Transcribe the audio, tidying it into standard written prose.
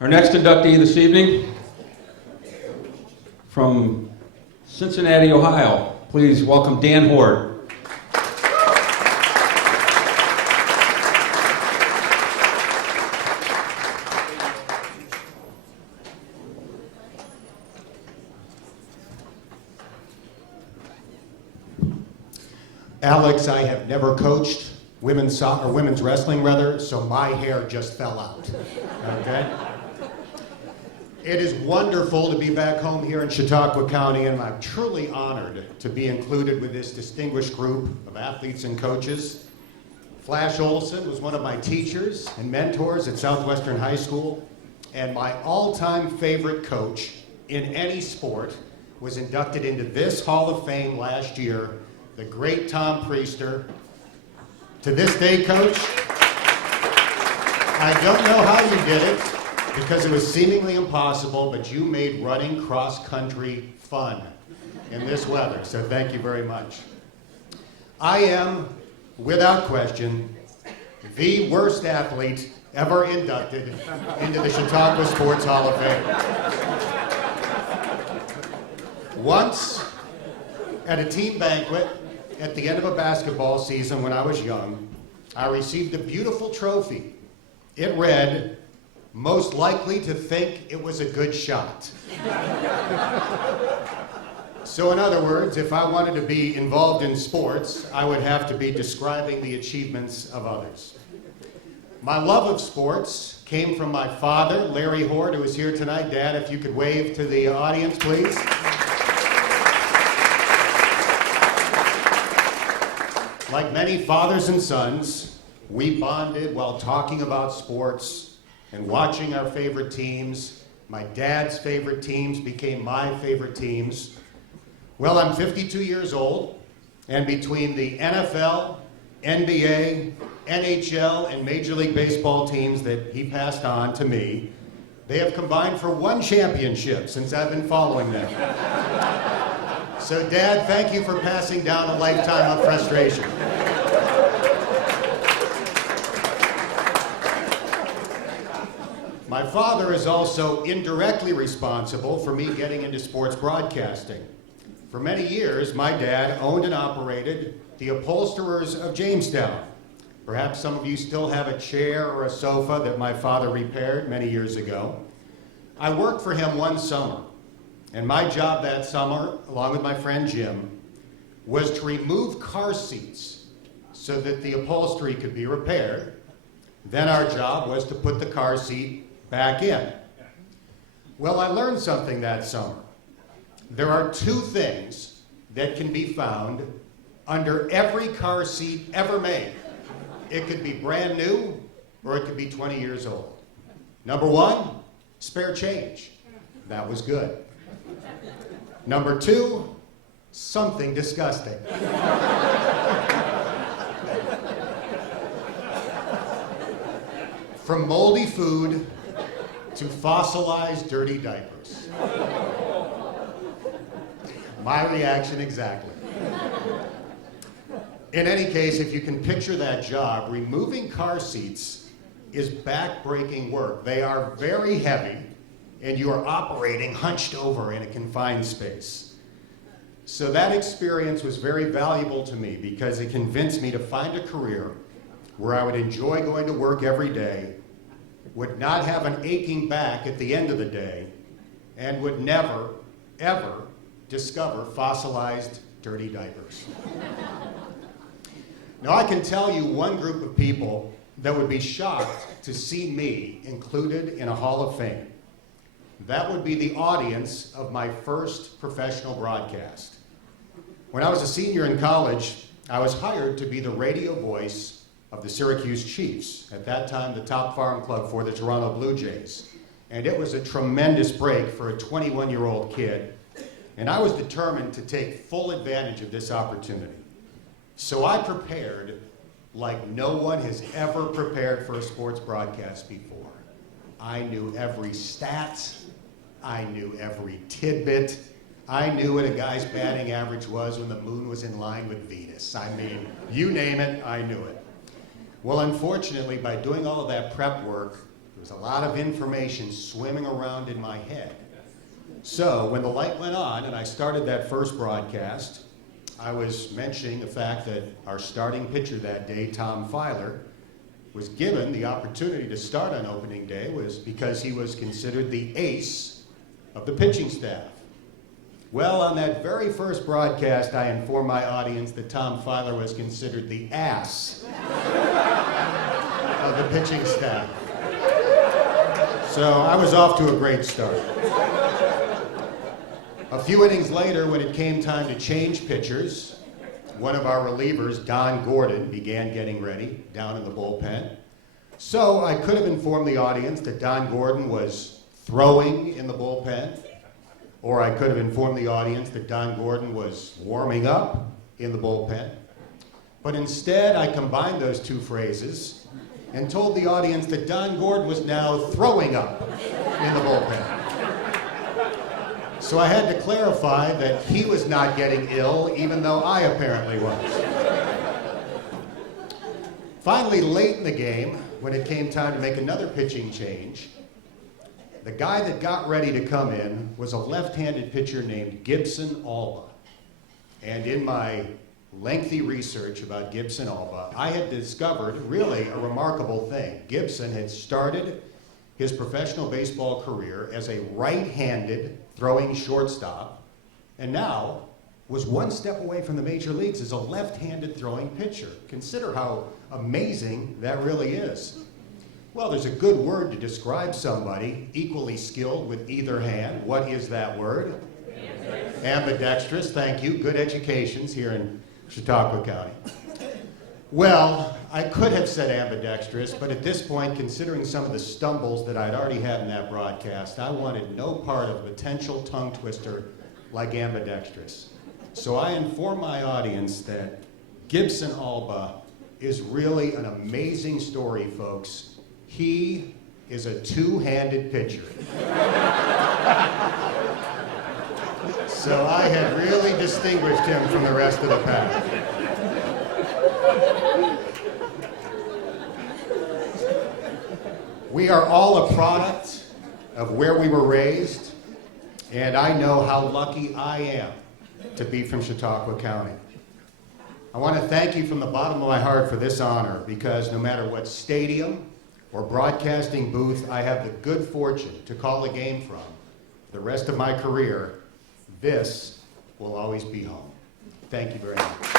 Our next inductee this evening, from Cincinnati, Ohio, please welcome Dan Hoard. Alex, I have never coached women's soccer, or women's wrestling rather, so my hair just fell out, okay? It is wonderful to be back home here in Chautauqua County, and I'm truly honored to be included with this distinguished group of athletes and coaches. Flash Olson was one of my teachers and mentors at Southwestern High School, and my all-time favorite coach in any sport was inducted into this Hall of Fame last year, the great Tom Priester. To this day, Coach, I don't know how you did it because it was seemingly impossible, but you made running cross-country fun in this weather, so thank you very much. I am, without question, the worst athlete ever inducted into the Chautauqua Sports Hall of Fame. Once, at a team banquet, at the end of a basketball season when I was young, I received a beautiful trophy. It read, "Most likely to think it was a good shot." So in other words, if I wanted to be involved in sports, I would have to be describing the achievements of others. My love of sports came from my father, Larry Hoard, who is here tonight. Dad, if you could wave to the audience, please. Like many fathers and sons, we bonded while talking about sports and watching our favorite teams. My dad's favorite teams became my favorite teams. Well, I'm 52 years old, and between the NFL, NBA, NHL, and Major League Baseball teams that he passed on to me, they have combined for one championship since I've been following them. So, Dad, thank you for passing down a lifetime of frustration. My father is also indirectly responsible for me getting into sports broadcasting. For many years, my dad owned and operated the Upholsterers of Jamestown. Perhaps some of you still have a chair or a sofa that my father repaired many years ago. I worked for him one summer. And my job that summer, along with my friend Jim, was to remove car seats so that the upholstery could be repaired. Then our job was to put the car seat back in. Well, I learned something that summer. There are two things that can be found under every car seat ever made. It could be brand new, or it could be 20 years old. Number one, spare change. That was good. Number two, something disgusting. From moldy food to fossilized dirty diapers. My reaction exactly. In any case, if you can picture that job, removing car seats is back-breaking work. They are very heavy, and you are operating hunched over in a confined space. So that experience was very valuable to me because it convinced me to find a career where I would enjoy going to work every day, would not have an aching back at the end of the day, and would never, ever discover fossilized dirty diapers. Now I can tell you one group of people that would be shocked to see me included in a Hall of Fame. That would be the audience of my first professional broadcast. When I was a senior in college, I was hired to be the radio voice of the Syracuse Chiefs, at that time the top farm club for the Toronto Blue Jays. And it was a tremendous break for a 21-year-old kid, and I was determined to take full advantage of this opportunity. So I prepared like no one has ever prepared for a sports broadcast before. I knew every stat, I knew every tidbit, I knew what a guy's batting average was when the moon was in line with Venus. I mean, you name it, I knew it. Well, unfortunately, by doing all of that prep work, There was a lot of information swimming around in my head. So when the light went on and I started that first broadcast, I was mentioning the fact that our starting pitcher that day, Tom Filer, was given the opportunity to start on opening day was because he was considered the ace of the pitching staff. Well, on that very first broadcast, I informed my audience that Tom Filer was considered the ass of the pitching staff. So I was off to a great start. A few innings later, when it came time to change pitchers, one of our relievers, Don Gordon, began getting ready down in the bullpen. So I could have informed the audience that Don Gordon was throwing in the bullpen, or I could have informed the audience that Don Gordon was warming up in the bullpen. But instead, I combined those two phrases and told the audience that Don Gordon was now throwing up in the bullpen. So I had to clarify that he was not getting ill, even though I apparently was. Finally, late in the game, when it came time to make another pitching change, the guy that got ready to come in was a left-handed pitcher named Gibson Alba. And in my lengthy research about Gibson Alba, I had discovered really a remarkable thing. Gibson had started his professional baseball career as a right-handed throwing shortstop, and now was one step away from the major leagues as a left-handed throwing pitcher. Consider how amazing that really is. Well, there's a good word to describe somebody equally skilled with either hand. What is that word? Ambidextrous, thank you. Good educations here in Chautauqua County. Well, I could have said ambidextrous, but at this point, considering some of the stumbles that I'd already had in that broadcast, I wanted no part of a potential tongue twister like ambidextrous. So I informed my audience that Gibson Alba is really an amazing story, folks. He is a two-handed pitcher. So I had really distinguished him from the rest of the pack. We are all a product of where we were raised, and I know how lucky I am to be from Chautauqua County. I want to thank you from the bottom of my heart for this honor, because no matter what stadium or broadcasting booth I have the good fortune to call a game from, the rest of my career, this will always be home. Thank you very much.